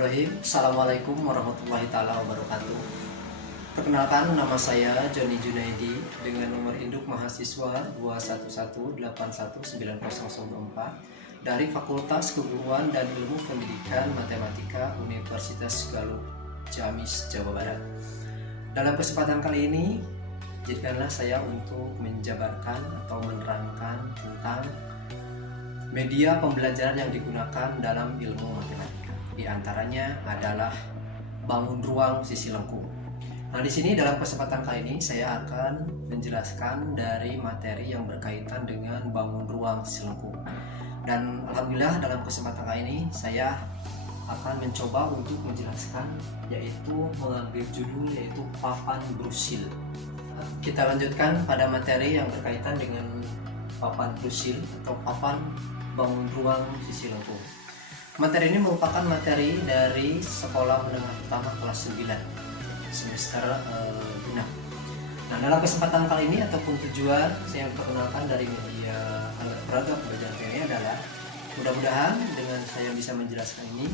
Bismillahirrahmanirrahim. Assalamualaikum warahmatullahi taala wabarakatuh. Perkenalkan, nama saya Joni Junaidi dengan nomor induk mahasiswa 211819004 dari Fakultas Keguruan dan Ilmu Pendidikan Matematika Universitas Galuh, Ciamis, Jawa Barat. Dalam kesempatan kali ini, jadikanlah saya untuk menjabarkan atau menerangkan tentang media pembelajaran yang digunakan dalam ilmu matematika. Di antaranya adalah bangun ruang sisi lengkung. Nah, di sini dalam kesempatan kali ini saya akan menjelaskan dari materi yang berkaitan dengan bangun ruang sisi lengkung. Dan alhamdulillah dalam kesempatan kali ini saya akan mencoba untuk menjelaskan, yaitu mengambil judul yaitu papan brusil. Kita lanjutkan pada materi yang berkaitan dengan papan brusil atau papan bangun ruang sisi lengkung. Materi ini merupakan materi dari sekolah menengah pertama kelas 9 semester 6. Nah, dalam kesempatan kali ini ataupun tujuan saya memperkenalkan dari media alat peraga pembelajaran ini adalah mudah-mudahan dengan saya bisa menjelaskan ini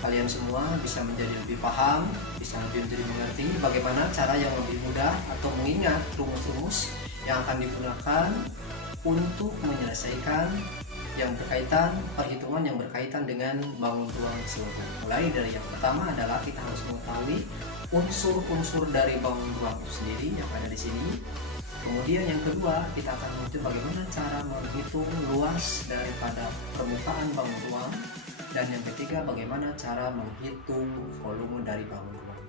kalian semua bisa menjadi lebih paham, bisa lebih menjadi mengerti bagaimana cara yang lebih mudah atau mengingat rumus-rumus yang akan digunakan untuk menyelesaikan yang berkaitan perhitungan yang berkaitan dengan bangun ruang sisi lengkung. Mulai dari yang pertama adalah kita harus mengetahui unsur-unsur dari bangun ruang itu sendiri yang ada di sini. Kemudian yang kedua, kita akan mengatur bagaimana cara menghitung luas daripada permukaan bangun ruang. Dan yang ketiga, bagaimana cara menghitung volume dari bangun ruang.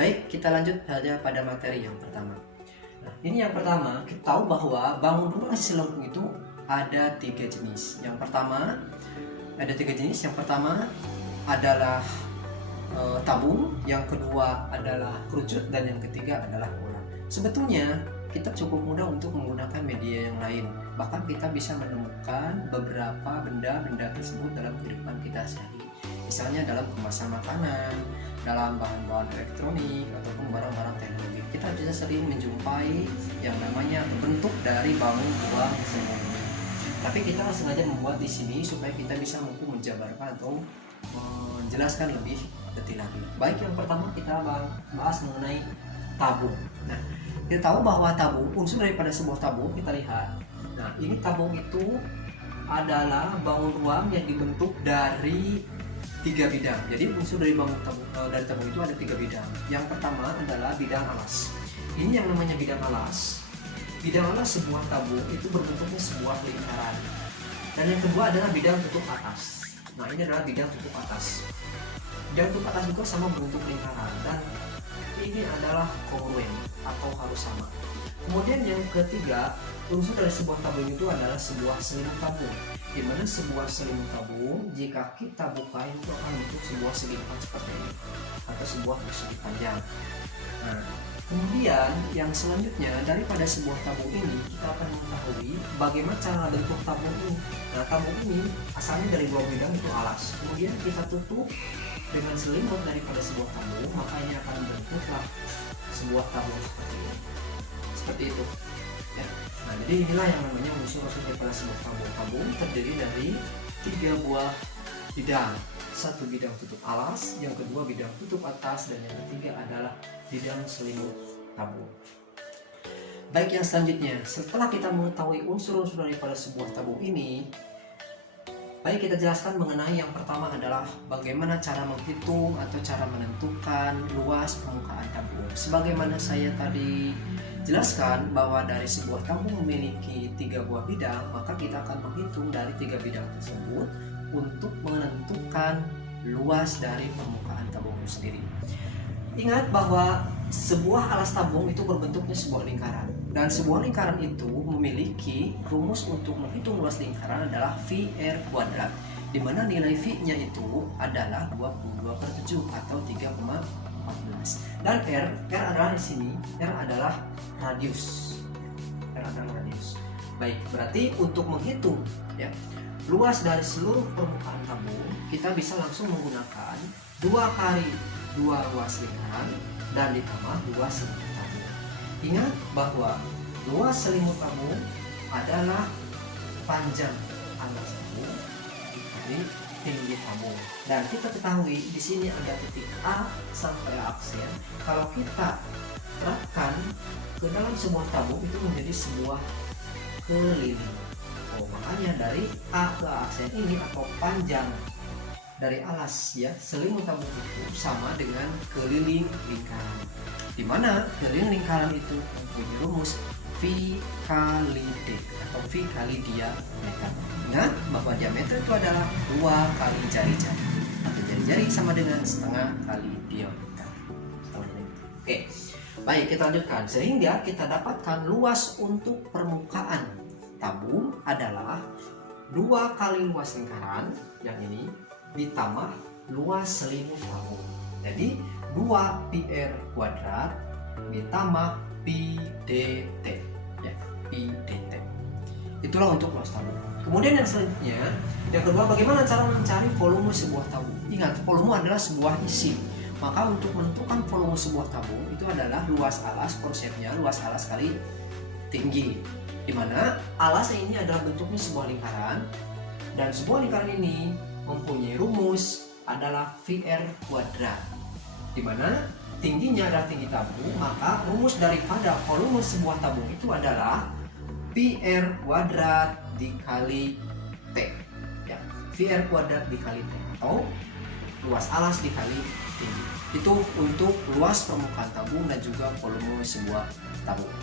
Baik, kita lanjut saja pada materi yang pertama. Nah, ini yang pertama, kita tahu bahwa bangun ruang sisi lengkung itu ada 3 jenis. Yang pertama, ada 3 jenis. Yang pertama adalah tabung, yang kedua adalah kerucut, dan yang ketiga adalah bola. Sebetulnya kita cukup mudah untuk menggunakan media yang lain. Bahkan kita bisa menemukan beberapa benda-benda tersebut dalam kehidupan kita sehari. Misalnya dalam kemasan makanan, dalam bahan-bahan elektronik, ataupun barang-barang teknologi. Kita bisa sering menjumpai yang namanya bentuk dari bangun ruang sisi lengkung. Tapi kita sengaja membuat di sini supaya kita bisa mampu menjabarkan atau menjelaskan lebih detail lagi. Baik, yang pertama kita bahas mengenai tabung. Nah, kita tahu bahwa tabung, unsur daripada sebuah tabung kita lihat. Nah, ini tabung itu adalah bangun ruang yang dibentuk dari 3 bidang. Jadi unsur dari tabung itu ada 3 bidang. Yang pertama adalah bidang alas. Ini yang namanya bidang alas. Bidang alas sebuah tabung itu berbentuknya sebuah lingkaran. Dan yang kedua adalah bidang tutup atas. Nah, ini adalah bidang tutup atas. Bidang tutup atas juga sama berbentuk lingkaran, dan ini adalah kongruen atau harus sama. Kemudian yang ketiga, unsur dari sebuah tabung itu adalah sebuah selimut tabung, di mana sebuah selimut tabung jika kita buka itu akan bentuk sebuah segi seperti ini atau sebuah persegi panjang. Nah, kemudian yang selanjutnya daripada sebuah tabung ini kita akan mengetahui bagaimana cara bentuk tabung ini. Nah, tabung ini asalnya dari 2 bidang itu alas. Kemudian kita tutup dengan selimut daripada sebuah tabung, maka ini akan bentuklah sebuah tabung seperti ini. Seperti itu. Ya. Nah, jadi inilah yang namanya unsur-unsur daripada sebuah tabung. Tabung terdiri dari 3 buah bidang. 1 bidang tutup alas, yang kedua bidang tutup atas, dan yang ketiga adalah bidang selimut tabung. Baik, yang selanjutnya, setelah kita mengetahui unsur-unsur daripada sebuah tabung ini, baik kita jelaskan mengenai yang pertama adalah bagaimana cara menghitung atau cara menentukan luas permukaan tabung. Sebagaimana saya tadi jelaskan bahwa dari sebuah tabung memiliki 3 buah bidang, maka kita akan menghitung dari 3 bidang tersebut untuk menentukan luas dari permukaan tabung itu sendiri. Ingat bahwa sebuah alas tabung itu berbentuknya sebuah lingkaran, dan sebuah lingkaran itu memiliki rumus untuk menghitung luas lingkaran adalah V/R kuadrat, di mana nilai V-nya itu adalah 22/7 atau 3,14. Dan R adalah di sini, R adalah radius. R adalah radius. Baik, berarti untuk menghitung ya luas dari seluruh permukaan tabung, kita bisa langsung menggunakan 2 kali 2 luas lingkaran dan ditambah 2 selimut tabung. Ingat bahwa luas selimut tabung adalah panjang alas tabung dikali tinggi tabung. Dan kita ketahui di sini ada titik A sampai aksen. Kalau kita terapkan ke dalam sebuah tabung itu menjadi sebuah keliling. Makanya dari A ke aksen ini atau panjang dari alas ya selimut tabung itu sama dengan keliling lingkaran, di mana keliling lingkaran itu mempunyai rumus V kali D atau V kali diameter. Ingat bahwa diameter itu adalah 2 kali jari-jari atau jari-jari sama dengan setengah kali diameter. Oke, baik, kita lanjutkan. Sehingga kita dapatkan luas untuk permukaan tabung adalah 2 kali luas lingkaran yang ini ditambah luas selimut tabung. Jadi 2 pi r kuadrat ditambah pi dt ya, pi dt. Itulah untuk luas tabung. Kemudian yang selanjutnya, yang kedua, bagaimana cara mencari volume sebuah tabung? Ingat, volume adalah sebuah isi. Maka untuk menentukan volume sebuah tabung itu adalah luas alas, konsepnya luas alas kali tinggi, di mana alas ini adalah bentuknya sebuah lingkaran dan sebuah lingkaran ini mempunyai rumus adalah VR kuadrat, di mana tingginya adalah tinggi tabung, maka rumus daripada volume sebuah tabung itu adalah PR kuadrat dikali T ya, VR kuadrat dikali T atau luas alas dikali tinggi. Itu untuk luas permukaan tabung dan juga volume sebuah tabung.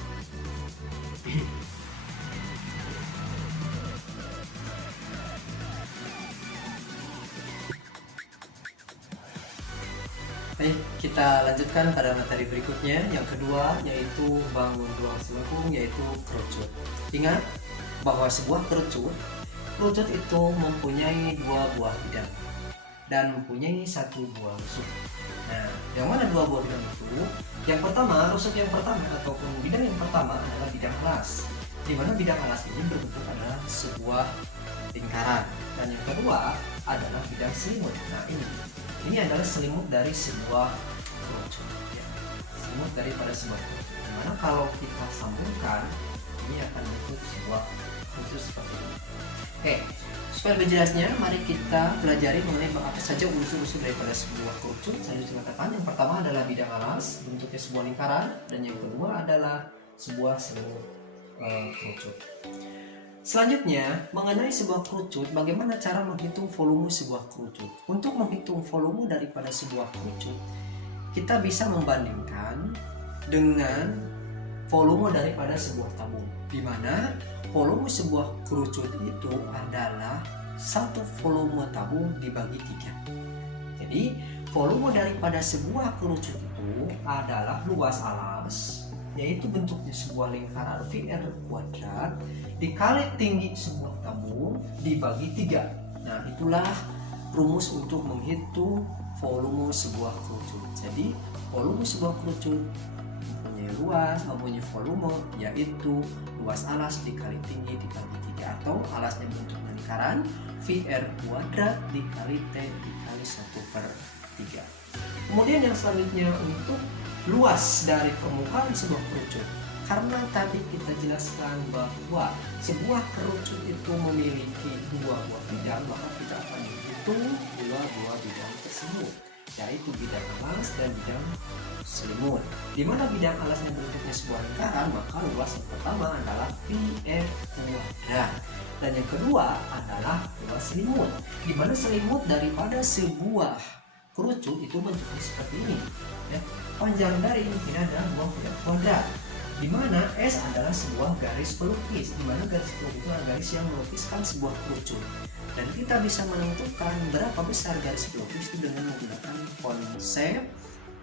Baik, kita lanjutkan pada materi berikutnya. Yang kedua yaitu bangun ruang selengkung, yaitu kerucut. Ingat bahwa sebuah kerucut itu mempunyai 2 buah bidang dan mempunyai 1 buah rusuk. Nah, yang mana 2 buah bidang itu? Yang pertama, rusuk yang pertama ataupun bidang yang pertama adalah bidang alas, di mana bidang alas ini berbentuk adalah sebuah lingkaran, dan yang kedua adalah bidang selimut. Nah, ini adalah selimut dari sebuah kerucut ya. Selimut daripada sebuah kerucut, dimana kalau kita sambungkan ini akan bentuk sebuah kerucut seperti ini. Oke, supaya lebih jelasnya mari kita pelajari mengenai apa saja unsur-unsur daripada sebuah kerucut. Saya katakan yang pertama adalah bidang alas, bentuknya sebuah lingkaran, dan yang kedua adalah sebuah selimut kerucut. Selanjutnya, mengenai sebuah kerucut, bagaimana cara menghitung volume sebuah kerucut? Untuk menghitung volume daripada sebuah kerucut, kita bisa membandingkan dengan volume daripada sebuah tabung, di mana volume sebuah kerucut itu adalah 1 volume tabung dibagi 3. Jadi, volume daripada sebuah kerucut itu adalah luas alas, yaitu bentuknya sebuah lingkaran VR kuadrat dikali tinggi sebuah tabung dibagi 3. Nah, itulah rumus untuk menghitung volume sebuah kerucut. Jadi volume sebuah kerucut mempunyai luas, mempunyai volume, yaitu luas alas dikali tinggi dibagi 3, atau alasnya bentuknya lingkaran VR kuadrat dikali T dikali 1/3. Kemudian yang selanjutnya untuk luas dari permukaan sebuah kerucut. Karena tadi kita jelaskan bahwa sebuah kerucut itu memiliki 2 buah bidang, maka kita akan menghitung 2 buah bidang tersebut, yaitu bidang alas dan bidang selimut. Di mana bidang alasnya bentuknya sebuah lingkaran, maka luas yang pertama adalah PR kuadrat, dan yang kedua adalah luas selimut. Di mana selimut daripada sebuah kerucut itu bentuknya seperti ini ya. Panjang dari ini ada 2 bidang kuadrat, di mana S adalah sebuah garis pelukis, di mana garis pelukis itu adalah garis yang melukiskan sebuah kerucut, dan kita bisa menentukan berapa besar garis pelukis itu dengan menggunakan konsep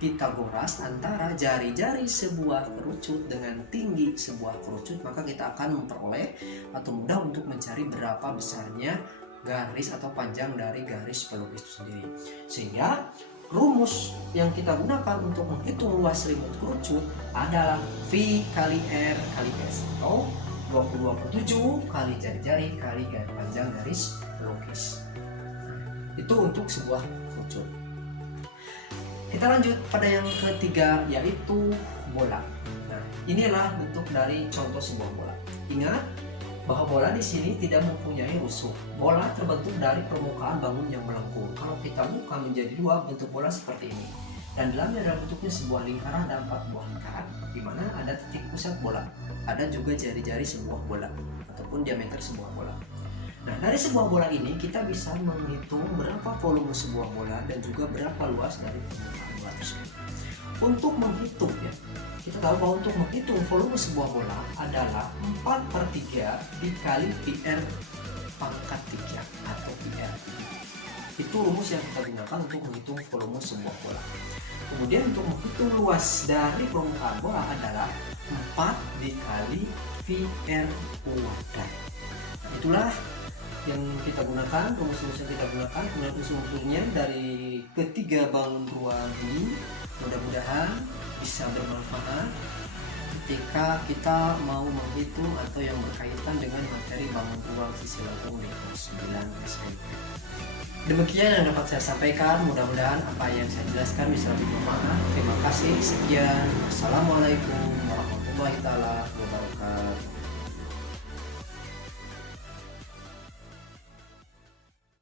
Pitagoras antara jari-jari sebuah kerucut dengan tinggi sebuah kerucut. Maka kita akan memperoleh atau mudah untuk mencari berapa besarnya garis atau panjang dari garis pelukis itu sendiri. Sehingga rumus yang kita gunakan untuk menghitung luas selimut kerucut adalah V kali R kali S, atau 20/7 kali jari-jari kali panjang garis pelukis. Itu untuk sebuah kerucut. Kita lanjut pada yang ketiga, yaitu bola. Nah, inilah bentuk dari contoh sebuah bola. Ingat bahwa bola di sini tidak mempunyai rusuk. Bola terbentuk dari permukaan bangun yang melengkung. Kalau kita buka menjadi dua, bentuk bola seperti ini. Dan dalamnya adalah bentuknya sebuah lingkaran, ada 4 buah lingkaran, di mana ada titik pusat bola. Ada juga jari-jari sebuah bola ataupun diameter sebuah bola. Nah, dari sebuah bola ini kita bisa menghitung berapa volume sebuah bola dan juga berapa luas dari permukaan bola tersebut. Untuk menghitung ya, kita tahu bahwa untuk menghitung volume sebuah bola adalah 4/3 dikali PR pangkat 3 atau PR. Itu rumus yang kita gunakan untuk menghitung volume sebuah bola. Kemudian untuk menghitung luas dari permukaan bola adalah 4 dikali PR wadah. Itulah yang kita gunakan, rumus-rumus yang kita gunakan. Kemudian unsur-unsurnya dari ketiga bangun ruang ini mudah-mudahan bisa bermanfaat ketika kita mau menghitung atau yang berkaitan dengan materi bangun ruang sisi lengkung di kelas 9 SMK. Demikian yang dapat saya sampaikan, mudah-mudahan apa yang saya jelaskan bisa lebih bermanfaat. Terima kasih, sekian. Assalamualaikum warahmatullahi wabarakatuh.